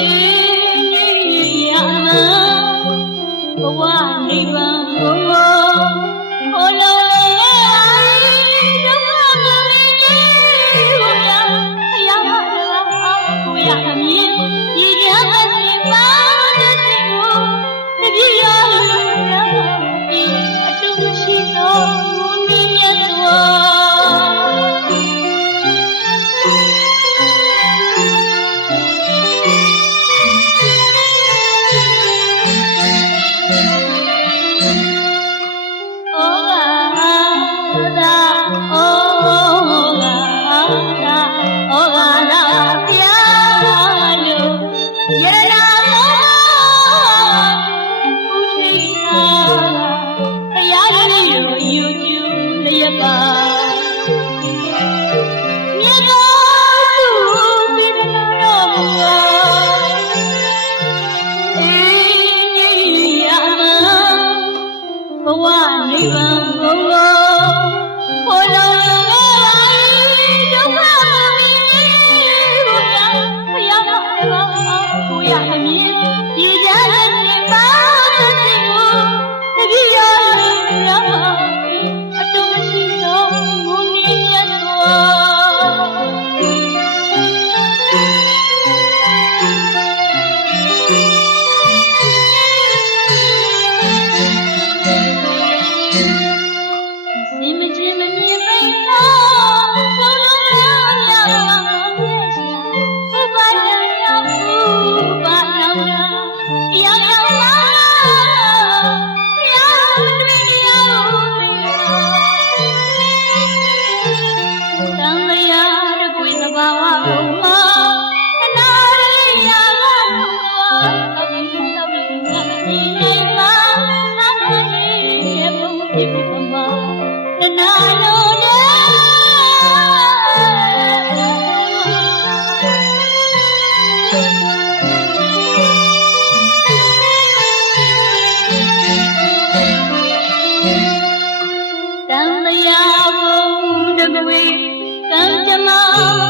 Bye. ဝေကံကြမ္မာ